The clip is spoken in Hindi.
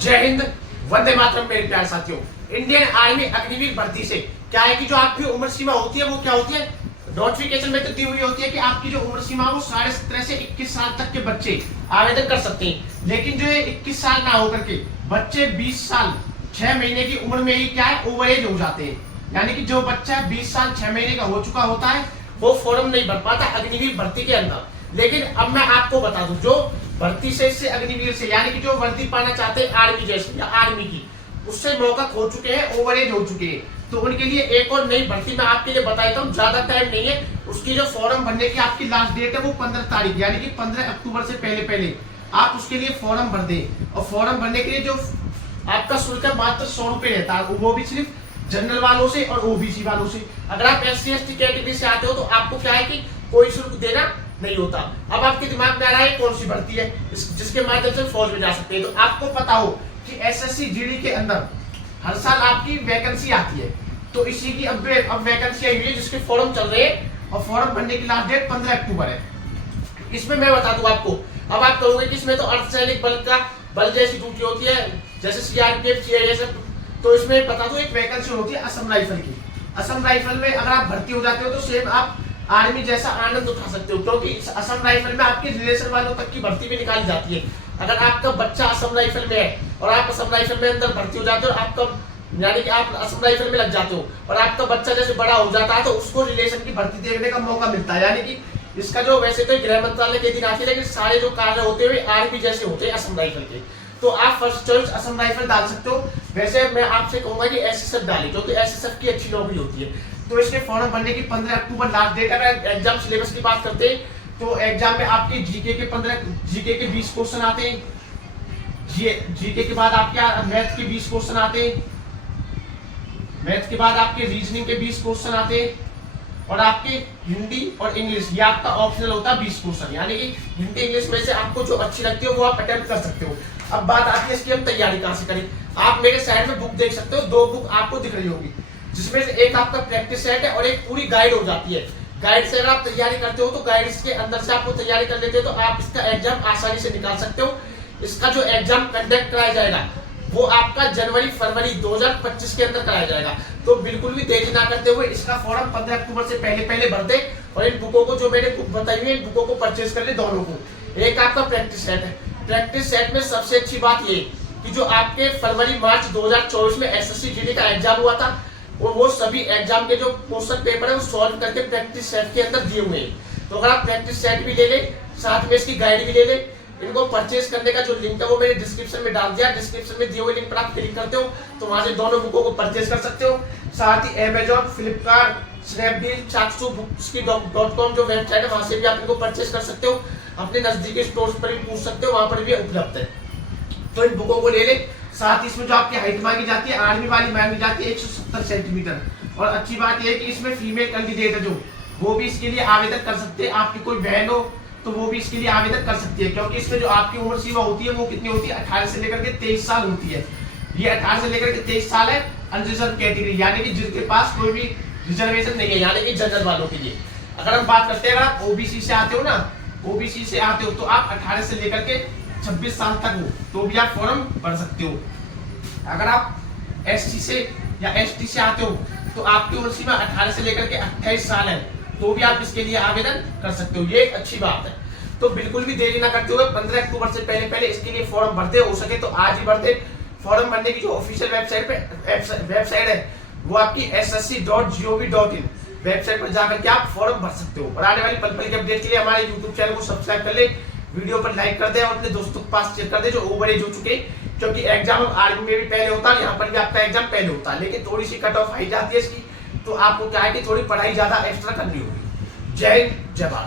जय हिंद, वंदे मातरम मेरे प्यारे साथियों। इंडियन आर्मी अग्निवीर भर्ती से क्या है कि जो आपकी उम्र सीमा होती है वो क्या होती है, नोटिफिकेशन में तो दी हुई होती है कि आपकी जो उम्र सीमा वो 17.5 से 21 साल तक के बच्चे आवेदन कर सकते हैं। लेकिन जो है 21 साल ना होकर के बच्चे 20 साल 6 महीने की उम्र में ही क्या है ओवर एज हो जाते हैं। यानी कि जो बच्चा 20 साल 6 महीने का हो चुका होता है वो फॉर्म नहीं भर पाता अग्निवीर भर्ती के अंदर। लेकिन अब मैं आपको बता दूं, जो भर्ती से अग्निवीर से यानी कि जो वर्दी पाना चाहते हैं आर्मी जैसी या आर्मी की, उससे मौका खो चुके हैं, ओवर एज हो चुके हैं, तो उनके लिए एक और नई भर्ती मैं आपके लिए बता देता हूँ। ज्यादा टाइम नहीं है, उसकी जो फॉर्म भरने की आपकी लास्ट डेट है वो 15 तारीख यानी कि 15 अक्टूबर से पहले आप उसके लिए फॉर्म भर दें। और फॉर्म भरने के लिए जो आपका शुल्क है मात्र 100 रुपए रहता है, वो भी सिर्फ जनरल वालों से और ओबीसी वालों से। अगर आप SC/ST कैटेगरी से आते हो तो आपको क्या है कि कोई शुल्क देना नहीं होता। अब आपके दिमाग में आ रहा है कौन सी भर्ती है जिसके माध्यम से फौज में जा सकते हैं। तो आपको पता हो कि SSC GD के अंदर हर साल आपकी वैकेंसी आती है, तो इसी की अब वैकेंसी आई हुई है जिसके फॉर्म चल रहे हैं और फॉर्म भरने की लास्ट डेट 15 अक्टूबर है। इसमें मैं बता दूं आपको, अब आप कहोगे कि इसमें तो अर्धसैनिक बल जैसी ड्यूटी होती है जैसे CRPF CISF, तो इसमें बता दूं एक वैकेंसी होती है असम राइफल की। असम राइफल में अगर आप भर्ती हो जाते हो तो सेम आप आर्मी जैसा आनंद उठा सकते हो, क्योंकि असम राइफल में आपके रिलेशन वालों तक की भर्ती भी निकाली जाती है। अगर आपका बच्चा असम राइफल में है और आप असम राइफल में अंदर भर्ती हो जाते हो, आपका यानी कि आप असम राइफल में लग जाते हो और आपका बच्चा जैसे बड़ा हो जाता है तो उसको रिलेशन की भर्ती देखने का मौका मिलता है। यानी कि इसका जो वैसे तो गृह मंत्रालय के दिन आती है, लेकिन सारे जो कार्य होते हुए आर्मी जैसे होते हैं असम राइफल के, तो आप फर्स्ट चॉइस असम राइफल डाल सकते हो। वैसे मैं आपसे कहूंगा कि SSF डाली, क्योंकि SSF की अच्छी नौकरी होती है। तो इसके फॉर्म भरने की 15 अक्टूबर लास्ट डेट। अगर एग्जाम सिलेबस की बात करते हैं तो एग्जाम में आपके जीके के 20 क्वेश्चन आते हैं। जीके के बाद आपके मैथ के 20 क्वेश्चन आते हैं। मैथ के बाद आपके रीजनिंग के 20 क्वेश्चन आते हैं और आपके हिंदी और इंग्लिश ये आपका ऑप्शनल होता है 20 क्वेश्चन। यानी कि हिंदी इंग्लिश में से आपको जो अच्छी लगती है वो आप अटेम्प्ट कर सकते हो। अब बात आती है इसकी हम तैयारी कहां से करें। आप मेरे साइड में बुक देख सकते हो, 2 बुक आपको दिख रही होगी, जिसमें से एक आपका प्रैक्टिस सेट है और एक पूरी गाइड हो जाती है। गाइड से अगर आप तैयारी करते हो तो गाइड के अंदर से आपको तैयारी कर लेते हो तो आप इसका एग्जाम आसानी से निकाल सकते हो। इसका जो एग्जाम कंडक्ट कराया जाएगा वो आपका जनवरी-फरवरी 2025 के अंदर कराया जाएगा। तो बिल्कुल भी देरी ना करते हुए इसका फॉर्म 15 अक्टूबर से पहले भर दे और इन बुकों को जो मैंने बुक बताई हुई है इन बुकों को परचेज कर ले दोनों को। एक आपका प्रैक्टिस सेट है, प्रैक्टिस सेट में सबसे अच्छी बात ये कि जो आपके फरवरी-मार्च 2024 में SSC GD का एग्जाम हुआ था वो सभी एग्जाम के जो क्वेश्चन पेपर है वो सॉल्व करके प्रैक्टिस सेट के अंदर दिए हुए हैं। तो अगर आप प्रैक्टिस सेट भी ले ले, साथ में इसकी गाइड भी ले ले, इनको परचेज करने का जो लिंक है वो मैंने डिस्क्रिप्शन में डाल दिया। डिस्क्रिप्शन में दिए हुए लिंक पर आप क्लिक करते हो तो वहां से दोनों बुकों को परचेज कर सकते हो। साथ ही Amazon, फ्लिपकार्ट, स्नैपडील, chakshu.com जो वेबसाइट है वहां से भी आप इनको परचेज कर सकते हो। अपने नजदीकी स्टोर्स पर भी पूछ सकते हो, वहां पर भी उपलब्ध है। तो इन बुकों को ले ले। साथ ही इसमें जो आपकी हाइट मांगी जाती है आर्मी वाली मांगी जाती है 170 सेंटीमीटर। और अच्छी बात यह है कि इसमें फीमेल कैंडिडेट है जो वो भी इसके लिए आवेदन कर सकते हैं। आपकी कोई बहन हो तो वो भी इसके लिए आवेदन कर सकती है, क्योंकि इसमें जो आपकी उम्र सीमा होती है वो कितनी होती है 18 से लेकर के 23 साल होती है। ये 18 से लेकर के 23 साल है अनरिजर्व कैटेगरी, यानी कि जिनके पास कोई भी रिजर्वेशन नहीं है, यानी कि जनरल वालों के लिए। अगर हम बात करते हैं अगर आप OBC से आते हो ना, OBC से आते हो तो आप 18 से लेकर के 26 साल तक हो तो भी आप फॉर्म भर सकते हो। अगर आप SC से या ST से आते हो तो आपकी उम्र सीमा 18 से लेकर के 28 साल है तो भी आप इसके लिए आवेदन कर सकते हो। ये एक अच्छी बात है। तो बिल्कुल भी देरी ना करते हुए 15 अक्टूबर से पहले इसके लिए फॉर्म भरते हो सके तो आज ही भरते। फॉर्म भरने की जो ऑफिशियल वेबसाइट है वो आपकी ssc.gov.in वेबसाइट पर जाकर के आप फॉर्म भर सकते हो। और आने वाली पल की अपडेट के लिए हमारे YouTube चैनल को सब्सक्राइब कर ले, वीडियो पर लाइक कर दे और अपने दोस्तों के पास शेयर कर दे जो ओवर एज हो चुके, क्योंकि एग्जाम आर्मी में भी पहले होता है, यहाँ पर भी आपका एग्जाम पहले होता है, लेकिन थोड़ी सी कट ऑफ हाई जाती है इसकी, तो आपको क्या है कि थोड़ी पढ़ाई ज्यादा एक्स्ट्रा करनी होगी। जय हिंद, जय भारत।